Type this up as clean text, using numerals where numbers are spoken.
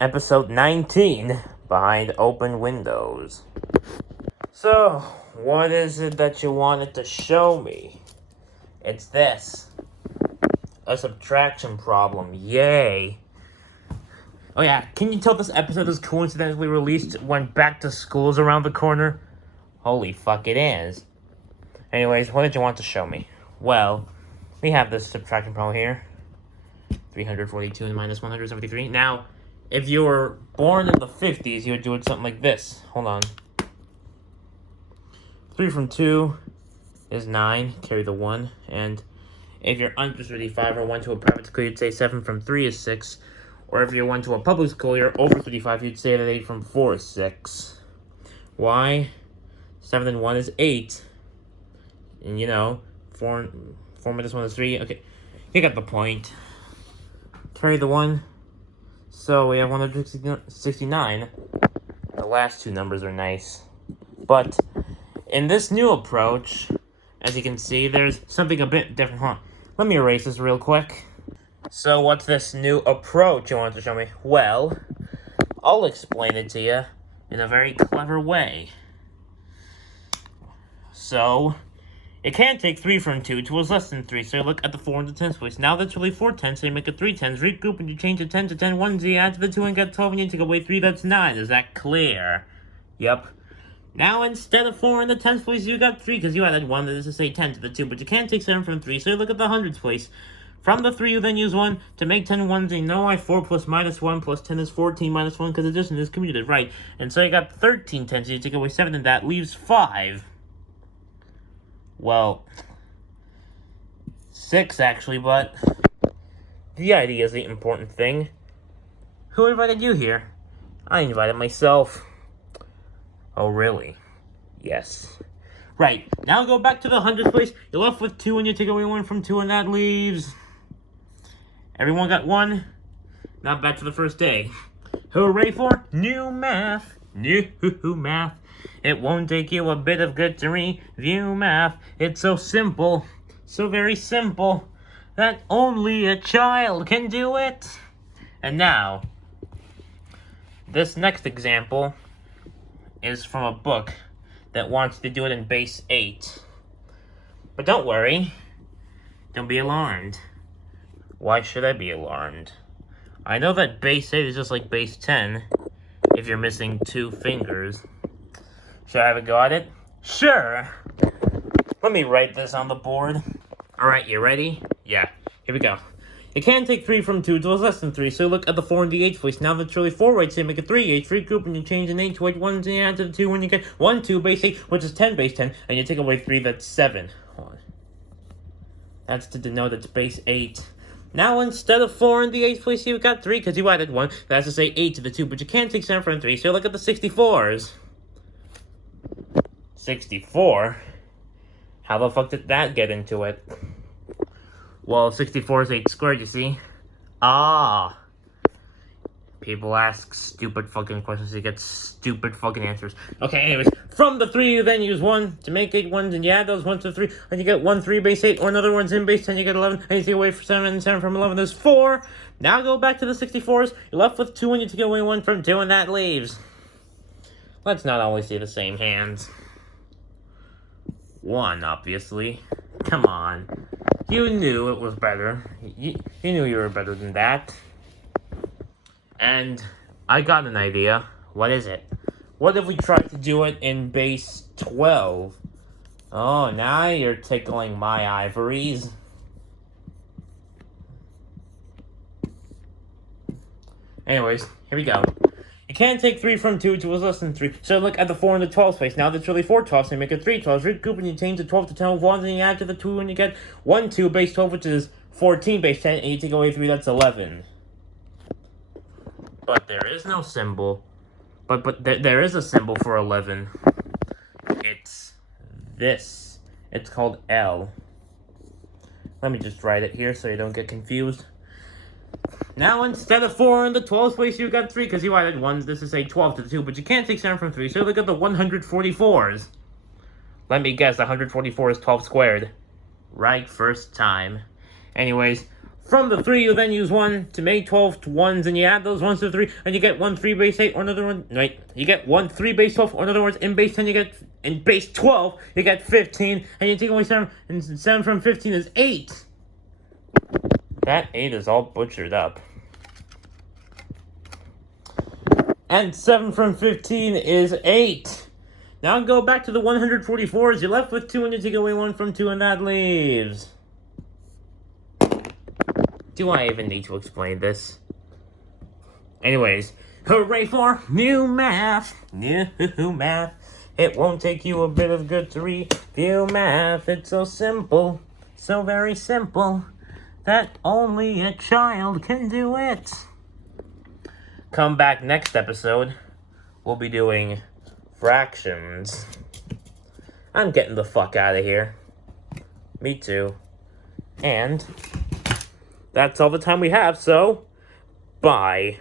episode 19, Behind Open Windows. So, what is it that you wanted to show me? It's this. A subtraction problem. Yay. Oh yeah, can you tell this episode is coincidentally released when back to school's around the corner? Holy fuck, it is. Anyways, what did you want to show me? Well, we have this subtraction problem here. 342 and minus 173. Now, if you were born in the 50s, you would do it something like this. Hold on. 3 from 2 is 9. Carry the 1. And if you're under 35 or went to a private school, you'd say 7 from 3 is 6. Or if you went to a public school, you're over 35, you'd say that 8 from 4 is 6. Why? 7 and 1 is 8. And you know, 4 minus 1 is 3. Okay, you got the point. Carry the 1. So we have 169. The last two numbers are nice. But in this new approach, as you can see, there's something a bit different. Hold on. Let me erase this real quick. So what's this new approach you want to show me? Well, I'll explain it to you in a very clever way. So, it can't take 3 from 2 to is less than 3, so you look at the 4 in the tens place. Now that's really 4 tens, so you make it 3 tens. Regroup and you change the 10 to 10 ones, you add to the 2 and get 12, and you take away 3, that's 9. Is that clear? Yep. Now instead of 4 in the tens place, you got 3, because you added 1, that is to say 10 to the 2, but you can't take 7 from 3, so you look at the hundreds place. From the 3, you then use 1 to make 10 ones, and you know why 4 plus minus 1 plus 10 is 14 minus 1, because addition is commutative, right? And so you got 13 tens, so you take away 7, and that leaves 5. Well, 6 actually, but the idea is the important thing. Who invited you here? I invited myself. Oh, really? Yes. Right, now go back to the hundredths place. You're left with 2 and you take away 1 from 2 and that leaves... Everyone got 1? Not bad for the first day. Hooray for new math. New math. It won't take you a bit of good to review math. It's so simple, so very simple, that only a child can do it. And now, this next example is from a book that wants to do it in base 8. But don't worry, don't be alarmed. Why should I be alarmed? I know that base 8 is just like base 10 if you're missing 2 fingers. Should I have a go at it? Sure! Let me write this on the board. Alright, you ready? Yeah, here we go. You can't take 3 from 2 to is less than 3, so you look at the 4 in the 8th place. Now that's really 4 right, so you make a 3 8 free group, and you change an 8 to 8 ones, and you add to the 2, and you get 1 2 base 8, which is 10 base 10, and you take away 3, that's 7. Hold on. That's to denote it's base 8. Now, instead of 4 in the 8th place, you got 3, because you added 1. That's to say 8 to the 2, but you can't take 7 from 3, so you look at the 64s. 64? How the fuck did that get into it? Well, 64 is 8 squared, you see? Ah! People ask stupid fucking questions, you get stupid fucking answers. Okay, anyways, from the 3, you then use 1 to make 8 ones, and you add those 1 to 3, and you get 1 3 base 8, or another one's in base 10, you get 11, and you take away 7, and 7 from 11 is 4. Now go back to the 64s, you're left with 2, and you take away 1 from 2, and that leaves... Let's not always see the same hands. 1, obviously. Come on. You knew it was better. You knew you were better than that. And I got an idea. What is it? What if we tried to do it in base 12? Oh, now you're tickling my ivories. Anyways, here we go. You can't take 3 from 2 to is less than 3. So look at the 4 in the 12th place. Now that's really 4 12s, so you make it 3 12s. Regroup and you change the 12 to 10 with 1, and you add to the 2 and you get 1 2 base 12, which is 14 base 10, and you take away 3, that's 11. But there is no symbol. But there is a symbol for 11. It's this. It's called L. Let me just write it here so you don't get confused. Now, instead of 4 in the 12th place, you got 3, because you added 1. This is a 12 to the 2, but you can't take 7 from 3, so look at the 144s. Let me guess, 144 is 12 squared. Right, first time. Anyways, From the 3, you then use 1 to make 12 to 1s, and you add those 1s to 3, and you get 1 3 base 8, or another one, right? You get 1 3 base 12, or another words, in base 10, you get, in base 12, you get 15, and you take away 7, and 7 from 15 is 8. That 8 is all butchered up. And 7 from 15 is 8. Now go back to the 144s. You're left with 2 and you take away 1 from 2 and that leaves. Do I even need to explain this? Anyways, hooray for new math. New math. It won't take you a bit of good to review math. It's so simple, so very simple, that only a child can do it. Come back next episode. We'll be doing fractions. I'm getting the fuck out of here. Me too. And that's all the time we have, so bye.